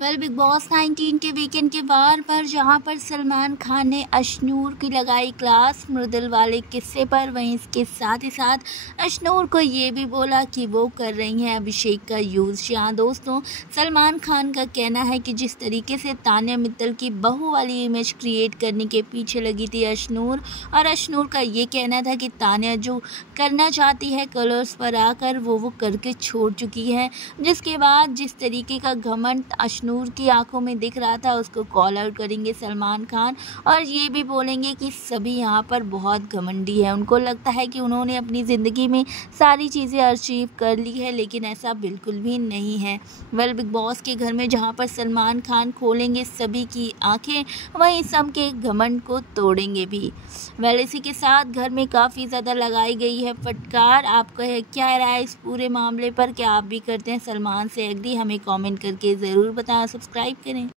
Big boss 19 के weekend के वार पर जहां पर सलमान खान ने अशनूर की लगाई क्लास मृदुल वाले किस्से पर, वहीं इसके साथ ही साथ अशनूर को ये भी बोला कि वो कर रही हैं अभिषेक का यूज़। यहाँ दोस्तों सलमान खान का कहना है कि जिस तरीके से तान्या मित्तल की बहू वाली इमेज क्रिएट करने के पीछे लगी थी अशनूर, और अशनूर का ये कहना था कि तान्या जो करना चाहती है कलर्स पर आकर वो करके छोड़ चुकी है, जिसके बाद जिस तरीके का घमंड अशनूर की आंखों में दिख रहा था उसको कॉल आउट करेंगे सलमान खान, और ये भी बोलेंगे कि सभी यहाँ पर बहुत घमंडी है। उनको लगता है कि उन्होंने अपनी ज़िंदगी में सारी चीज़ें अचीव कर ली है, लेकिन ऐसा बिल्कुल भी नहीं है। बिग बॉस के घर में जहाँ पर सलमान खान खोलेंगे सभी की आंखें, वहीं सब के घमंड को तोड़ेंगे भी। इसी के साथ घर में काफ़ी ज़्यादा लगाई गई है फटकार। आपका क्या राय है इस पूरे मामले पर? क्या आप भी करते हैं सलमान से एग्री? हमें कमेंट करके ज़रूर बताएं। सब्सक्राइब करें।